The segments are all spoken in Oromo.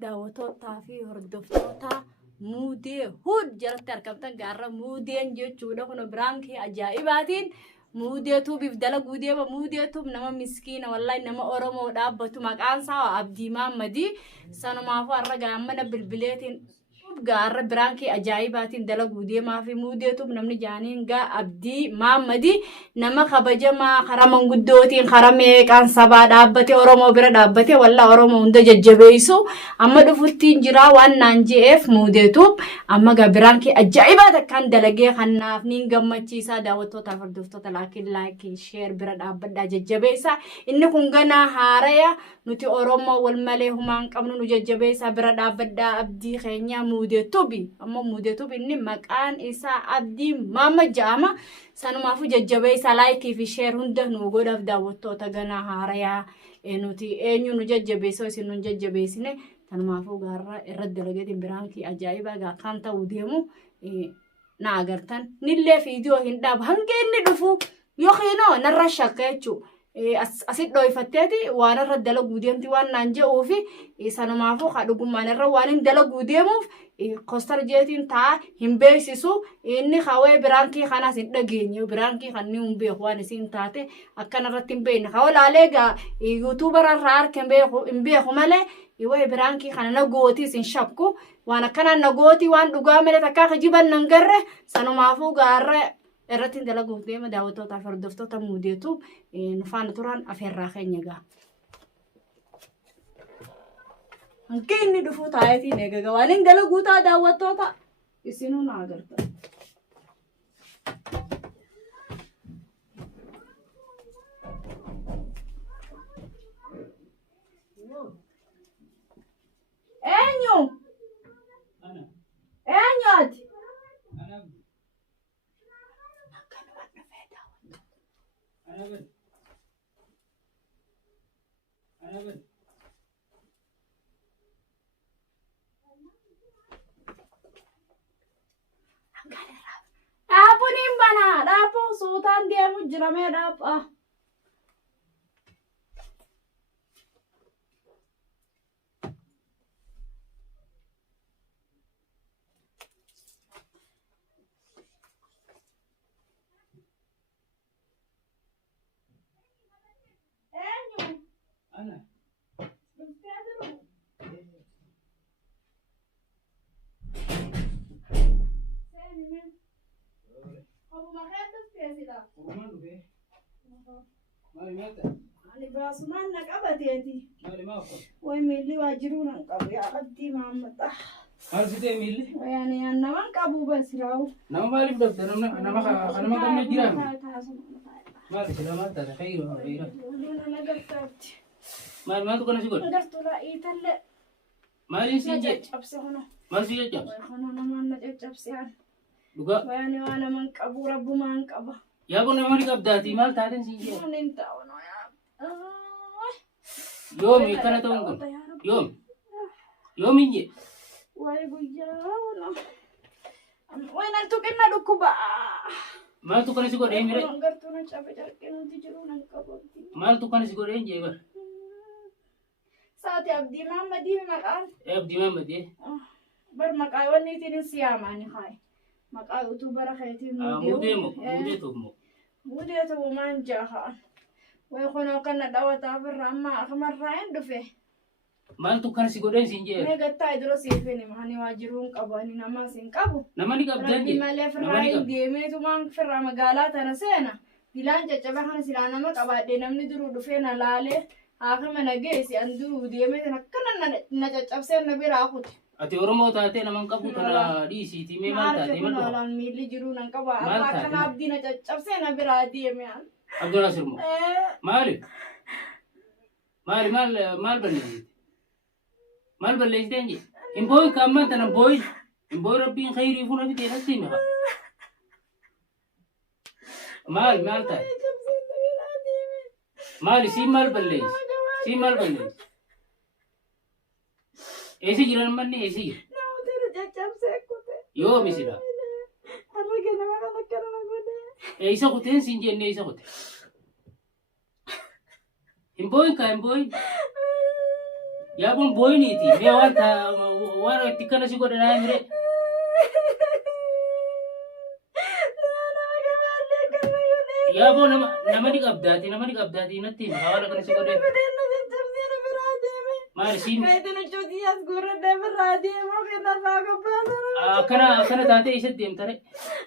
daawwatootaa fi hordoftoota muudee hud jalatti argamtan gaarra muudeen jechuudha kun biraankii ajaa'ibaatiin muudeetu bif dalaguu deema muudeetu nama miskiina wallahi nama oromoo dhaabbatu maqaan isaa Abdii Maammadii sanumaafuu har'a gaammana bilbileetiin gaarra biraankii ajaa'ibaatiin dalaguu deemaa fi muudeetu namni jaaniin gaa Abdii Maammadii nama kabajamaa karaa manguddootiin karaa meeqaan sabaa dhaabbate oromoo bira dhaabbate walla oromoo hunda jajjabeessu amma dhufuttiin jira waan naan je'eef muudeetu amma gaa biraankii ajaa'ibaa takkaan dalagee kanaaf niin gammachiisaa daawwattootaaf hordoftoota laayikii sheer bira dhaabbadhaa jajjabeessaa inni kun ganaa haaraya nuti oromoo wal malee humaan qabnu nu jajjabeessaa bira dhaabbadhaa Abdii keenya muudeetubi amma muudeetubi inni maqaan isaa Abdii Maamad jedhama sanumaafu jajjabeessaa laayikii fi sheer hunda nu godhaaf daawwattoota ganaa haarayaa nuti eenyu nu jajjabeessoo isin nu jajjabeessine sanumaafu gaarra irratti dalageetiin biraankii ajaa'ibaa gaa kan ta'uu deemu na agartan nillee viidiyoo hin dhaabu hanga inni dhufu yookiinoo narra shakka jechuudha. Asit dho'ifatteeti waan irra dalaguu deemti waan naan je'uufi sanumaafuu kadhugummaan irra waan hin dalaguu deemuuf kostar jeetiin taa hin beeksisu inni hawee biraankii kanas hin dhageenye biraankii kan ni hin beeku waan isiin taate akkanarratti hin beekne hawalaalee gaa yuutuubarra irraa harka hin beeku malee iwee biraankii kana nagootiis hin shakku waan akkanaan nagootii waan dhugaa malee takkaa kijiban nan garre sanumaafuu gaarra irratti dalaguuf deema daawwattootaaf hordoftoota muudeetu nufaan turan afeerraa keenya gaa. Hanqi inni dhufuu taayetiin eegaga waan hin dalaguu taa daawwattoota isinuu na agarta. Eenyu? Eenyuati? Dhaabbuun hin banaa dhaabbuu suutaan deemu jiramee dhaabba. Ani baasumaan na qabateeti. Way miilli waajjiruu nan qabu yaa Abdii Maamad. Maal fitee miilli? Wayaani naman qabu basiraawu. Nama maaliif dhabda nama kanama qabne jiraami? Maal islaamaat taate khayru khayra. Nama gartaatti. Maaltu kana si godhe? Gartuudha iitalle. Maaliin si jee? Cabse hono. Maal si jechabse? Hono namaan na caccabseen. Dhugaa. Wayaani waa naman qabu rabbumaan qaba. Yaa kun nama ni qabdaati maal taateen si jee? Hono hin ta'u no yaa. Yoomi kana ta'uun kun? Yoomi? Yoomi jee? Way guyyaa hono. Way nan tuqinna dhukkuba. Maaltu kana si godhe mire? Gartuu na cabe carqinuuti jiru nan qabu. Maaltu kana si godhe jee bar? Saati Abdii Maammadii maqaan. Abdii Maammadii. Bar maqaa wanni itiin siyaamaani haay. Maqaa utuu bara keetiin muudeemo muudeetuuf moo? Muudeetu maan jaha. Way kunoo kana dhawataa birra amma akamarraa hin dhufe. Maaltu kana si godhe siin jee? Mee gattaa idura siifini mahani waajiruun qabu ani nama siin qabu. Nama ni qabdan jee? Malee firraa hin deemeetu maan firraa magaalaa tana seena. Dilaan caccaba kana silaa nama qabaadhee namni duruu dhufee na laalee akama na geessi an duruu deemee akkana na caccabsee na biraa kuti. Ati Oromoo taatee naman qabu kana dhiisiiti mee maal taatee maal dhufa? Maalaan miilli jiruu nan qaba. Akkana Abdii na caccabsee na biraa deeme an. Abdullah Sirmo. Maali? Maal balleessite? Maal balleessite nje? Hin booyi kaamman tana booyi. Hin booyi rabbiin khayrii fuula fitee natti hime. Maal taate? Maali siin maal balleessi? Siin maal balleessi? Eessi jiran manni eessi jira? Namoota caccabsee kute. Yoo misila? Harrega nama kan akkana na godhe. Eessa kuteen siin jenne eessa kute? Hin booyin kaa hin booyin? Yaa kun booyiniiti. Mee waan itti kana si godhe naa himre. Yaa kun nama ni qabdaati natti hima. Hawaala kana si godhe. Maali siin? Akkana taatee isatti deemtare.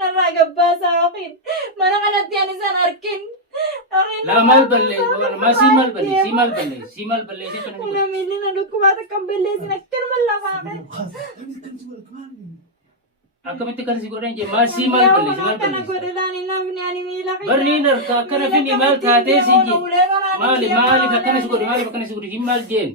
Narraa gabbaasaa yookiin mana kanatti ani isaan arkin. Laa maal ballee sii maal balleessee kana Humna miilli na dhukkubaata kan balleessin akkanuma lafaa kan. Akkamitti kan si godhan jee maal sii maal balleesse. Kana godhe laani namni ani miila kan. Barni narka akkana finni maal taatee siin jee. Maaliif akkana si godhe hin maal jeen.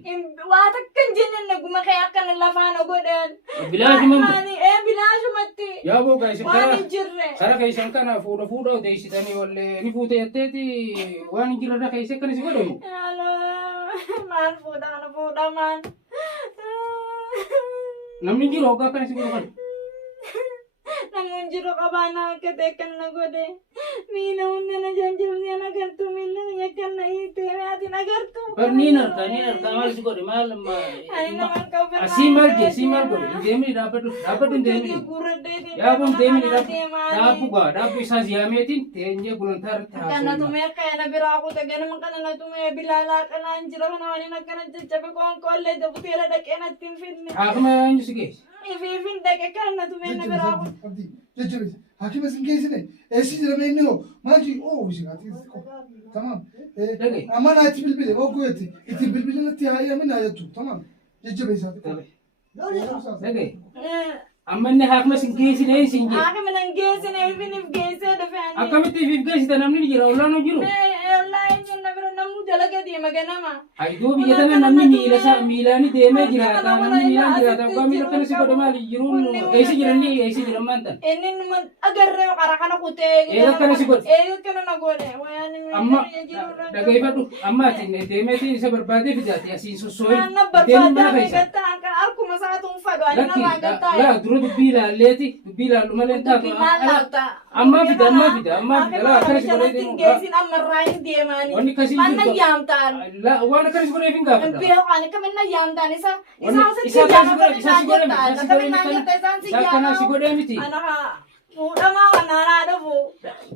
Waa takkan jenneen naguma kee akkana lafaan godhan. Bilaashumatti. Yaa boga isin Waan hin jirre. kara keessan kana fuudha odeessitanii wallee ni fuute jetteeti waan hin jirre keessa akkana si godhamu. Maal fuudha maan. Namni jiru hoggaa akkana si godhan. Namun jiru qabana akka ta'e kan na godhe. Miila hunda na janjabsee na gartuu miila yakkan na hiitee ati na gartuu. Barni narka maal si godhe maal Ani naman kaffalaa. Sii maal godhe deemni dhaabbatu hin deemni. Yaa kun deemni dhaabbu isaa ziyaameetiin teenyee gulantaa irratti Kana haasawaa. tumee kana biraa kute ganama kana na tumee bilaalaa kanaan jira kana waliin akkana jajjabe qoonqoollee dabteera dhaqee natti hin finne. Haakuma eenyu si geesse? Ifiifin dhaqee kana na tumee na biraa kute. Abdi, jajjabeessa. Hakima sin geessine. Eessi jira inni hoo? Maali? Ishee ati tamam. Amma naa itti bilbile ogguu jetti. Itti bilbile natti hayyame naa jettu. Tamam. Jajjabeessa. Dhagee. Amma inni haakuma sin geessinee sin jee. Akka manan geessine ifiniif geessee dhufe ani. Akkamitti ifiif geessita namni jira olaanoo jiru. Wallaahi jenna bira namni dalaga deema ganama. Hayduu biyya tana namni miilaani deemee jiraata. Namni miilaan jiraata. Abbaan miila kana si godhe maali jiruun eessi jiran maanta. Inni agarree qara kana kutee. Eega kana si godhe. Eega kana na godhe. Amma dhagaifadhu amma ati deemeetiin isa barbaadee fidaati asiin sossooyin. Naanna barbaadamee gattaa kan harkuma isaatuun fadhu ani narraa gattaa. Laa dura dubbii ilaalleeti dubbii ilaallu malee hin taatu. Amma fida laa akkana si godhee deemu. Geessin ammarraa hin deemanii. Wanni akkasii Manna yaamtaan. waan akkana si godhee hin gaafadha. Beekan kaminna yaamtaan isa Isa kana si godhee miti. fuudhamaa kanaanaa dhufu.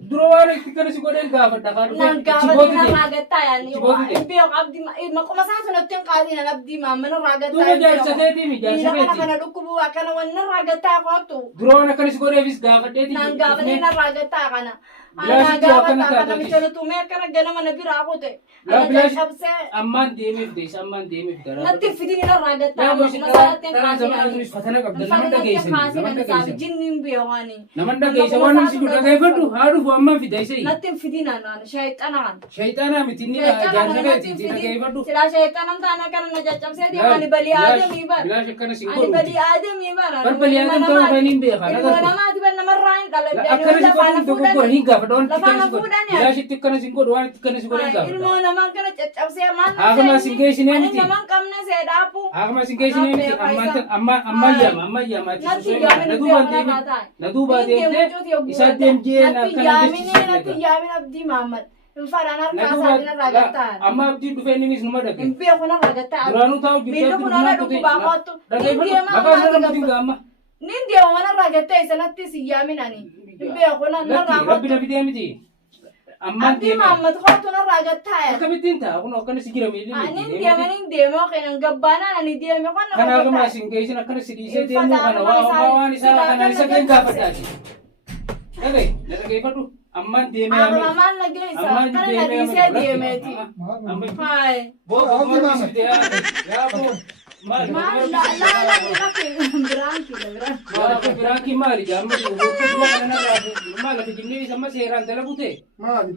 Dura waan itti kana si godhee hin gaafadha. Nan gaafadhi narraa gattaa yaani. Beeku abdii maquma isaatu natti hin qaadina abdii maamma narraa gattaa. Duuba jaarsateetiimi Dhiira kana kana dhukkubuu akkana waan narraa gattaa qoottu. Dura waan akkana si godheefis gaafadheeti. Nan gaafadhi narraa gattaa kana. Bilaashitti Ana akkana gaafataa kana taatati. michoota tumee akkana ganama na biraa kute. Laa Ana bilaashi jalqabsee ammaan deemeef deessa ammaan deemeef garaa. natti fidini narraa gattaa. Yaa Maquma gosi isaatti hin dhalaa qaadina. zamaanatu fatana qabda nama dhageessani nama dhageessani. Jinniin beewani. Nama dhageessa waan namsi godha dhageeffadhu haa dhufu ammaan fida isa. Natti hin fidina naan shayxanaan. Shayxaanaa miti inni jaarsabeeti itti dhageeffadhu. Silaa shayxanaan taana kana na caccabsee deemani balii aadamii bara. Bilaash akkana si Ani godhu. balii aadamii bara. Bar balii aadam ta'uu kan hin beekan. Ilma namaati bara namarraa hin qalabde. Akkana si godhu dogoggora hin gaafadha waan itti Lafaana kana si godhu. fuudhani. Bilaashitti akkana si godhu waan itti kana si godhu hin gaafadha. Ilmoo namaan kana caccabsee maal Haakuma si geessinee miti. namaan qabne see dhaabu. Haakuma si geessinee miti ammayyaama Natti yaamini beekama taa'e. na duubaa deemtee isa deemjee Natti yaamin abdii Mahammad. Hin fadhaan harkaa isaatiin irraa gattaa. amma abdii dhufee innis numa dhage Hin beeku narraa gattaa. duraanuu taa'u Miilli kun haala dhukkubaa qoottu. dhaggeeffadhu Nin deema manarraa gattee isa natti si yaamin ani. Hin beeku narraa rabbi qoottu. na fidee miti ammaan Abdii deema Mahammad qoottu narraa gattaa. akkamittiin ta'a kun akkana si jira miilli Nin deema kan gabbaanaan ani deeme kan kana nama akkuma gattaa. asin geessin akkana si dhiisee deemuu kana waan isaa kana isa keen gaafadhaati dhagaye na dhaggeeffadhu ammaan deemee Amma maal na geessa? Kana na dhiisee deemeeti. Haay. Biraanki maali jaamma maala fijimnee isa amma seeraan dalagute. Maali.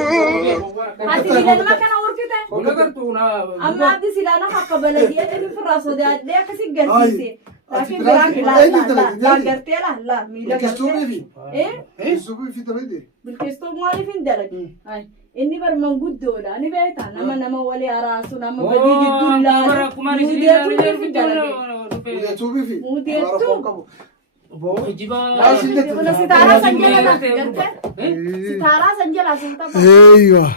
Ati bilalama kana urkite? Bula gartuuna. Amma abdi silaana akka baladiyyaa jedhu firraa sodaadhee akkasii galchiise. Ati Laakiin biraanki biraanki eenyu laa gartee laa miila Bilkeesstuu gartee. Bilkeesstuu fi dabede. Bilkeesstuu maaliif hin dalagi? Inni bar manguddoodha. Ni beektaa nama walii araasu nama badii jidduu laalu. Muudeetu hin dalage. Bilkeesstuu fi Muudeetu. Kuna sitaaraa san jala gartee sitaaraa san jala sulta. ايوه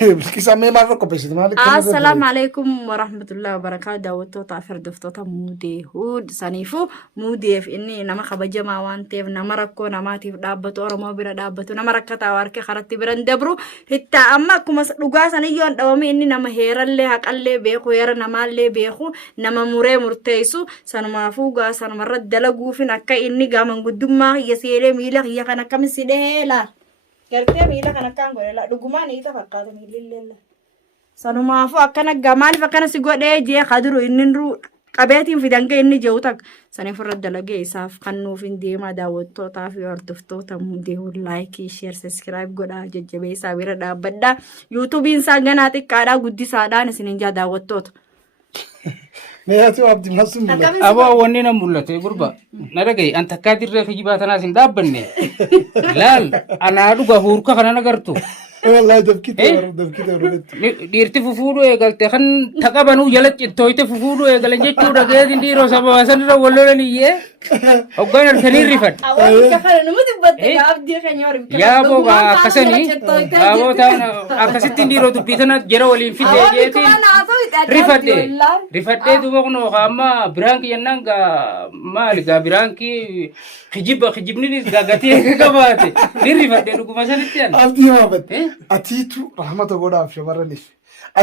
بالكيسة ما مرة كوبيس مالك السلام عليكم ورحمة الله وبركاته داوتو تافر دفتوتا مودي هود سنيفو مودي في إني نما خبجة ما وانتيف نما ركو نما تيف دابتو ورما بيرا دابتو نما ركتا واركي خرطي بيران دبرو هتا أما كما لغاسا نيون دوامي إني نما هيرا اللي حق اللي بيخو هيرا نما اللي بيخو نما مري مرتيسو سنما فوغا سنما رد دلقو في نكا إني قامن قدوما يسيري ميلا هي كان كم سيدهلا gartee miila kana kan godhe dhugumaan ita fakkaata miilillee sanumaafu akkana gamaaniif akkana si godhee jee kaduru inni qabeetiin fidange inni jehu tak saniif irra dalagee isaaf kannuuf hin deema daawwattootaa fi hordoftoota mudee laayikii sheer sabiskiraayib godhaa jajjabeessaa bira dhaabbadhaa yuutuubiin isaa ganaa xiqqaadhaa guddisaadhaan isin hin jaa daawwattoota. نياتي عبد المحسن أبا ونينا مولته غربا نرجع أنت كادر في جبهة ناس دابني لا أنا أدو غفور كخنا نقرتو والله دبكي تور ديرتي ففورو يقال تخن تكابنو يلت تويت ففورو يقال جت شو رجع ديرو سبا وسن رو ولا ليه أوكان الخنير ريفت أول كخنا نمد بدي عبدي خنيار يا بابا كسني أبو تانا أكسيتين ديرو تبيتنا جرا ولين في ديجي ريفت دوغنو خاما برانكي ينانغا مالغا برانكي خجبني غاغاتي كباتي ريفت دوغو مسالتيان عبدي محمد atiitu rahmata godhaaf shamarraniif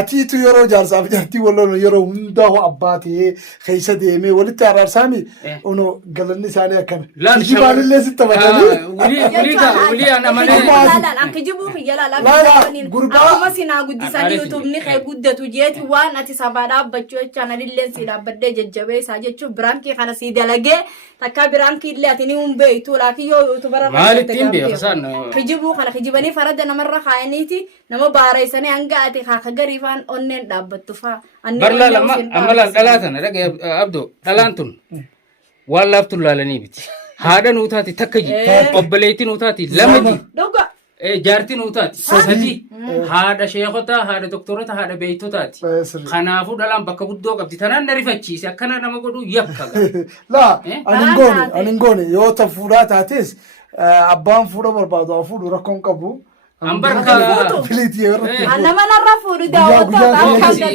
atiitu yeroo jaarsaaf jaartii walloon yeroo hundaa abbaatee keessa deemee walitti araarsaami ono galanni isaanii akkana kijibaalillee sitti taphatanii wulii ana malee laalaan kijibuu fi jalaalaa gurbaa sinaa guddisanii yuutuubni kee guddatu jeeti waan ati sabaa dhaabbachuu jechaan adilleen si dhaabbadhee jajjabeessaa jechuun biraankii kana si dalagee takka biraankii illee ati ni humbeeytuu laakiin yoo yuutuubara maalittiin beeksisaan kijibuu kana kijibanii farada namarra kaayaniiti nama baareessanii hanga ati kaaka gariifaan onneen dhaabbattu faa. Barla lama amalaan dhalaatan dhagaa abdoo dhalaantun waan laaftuun laalanii biti. Haadha nuutaati takka ji obboleettii nuutaati lama ji jaartii nuutaati sadii haadha sheekota haadha doktorota haadha beeytotaati. Kanaafuu dhalaan bakka guddoo qabdi tanaan na rifachiise akkana nama godhuu yakka. Laa ani ngoone yoo ta fuudhaa taates abbaan fuudha barbaadu haa fuudhu rakkoon qabu. Ambarka filiti yeroo nama narra fuudhu daawwattoota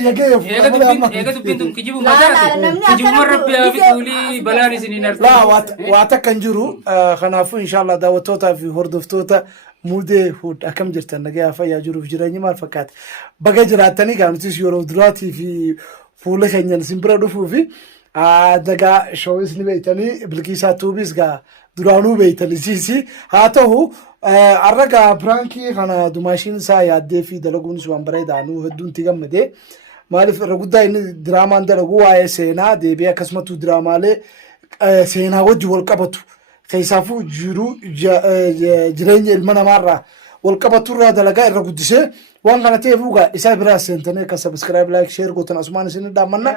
eega dubbintu kijibu mataati kijibu marrabbi hafiquli balaan isiniin argatu waa takka hin jiru kanaafuu inshallah daawwattootaa fi hordoftoota mudee hud akkam jirtan nagaa fayyaa jiruuf jireenyi maal fakkaata baga jiraatanii gaanutis yeroo duraatii fi fuula keenyan simbira dhufuu fi dagaa shoowis ni beeytanii bilkiisaa tuubis gaa duraanuu beeytanii siisi haa ta'u arraga biraankii kana dumaashiin isaa yaaddee fi dalaguunis waan bareedaanuu hedduun itti gammadee maaliif irra guddaa inni diraamaan dalagu waa'ee seenaa deebi'ee akkasumattuu diraamaalee seenaa wajji wal qabatu keessaafuu jiruu jireenya ilma namaarraa wal qabaturraa dalagaa irra guddisee waan kana ta'eef ugaa isaa biraa seentanii akka sabiskiraayib laayik sheer gootan asumaan isin dhaammanna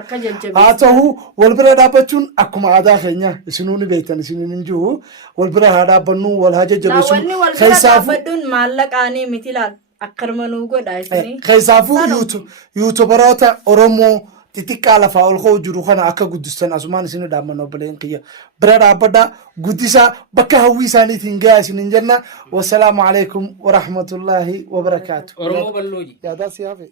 haa ta'u wal bira dhaabbachuun akkuma aadaa keenya isinuu ni beektan isiniin hin jiru wal bira haa dhaabbannu wal haa jajjabeessu keessaafuun maallaqaanii miti laal akkarmanuu godha isini keessaafuu yuutubaroota oromoo xixiqqaa lafaa ol ka'u jiru kana akka guddistan asumaan isin dhaammanna obboleen kiyya bira dhaabbadha guddisaa bakka hawwii isaaniitiin gahaa isiniin jenna wassalaamu alaikum warahmatullaahi wabarakaatu oromoo bal'ooji yaadaa si hafe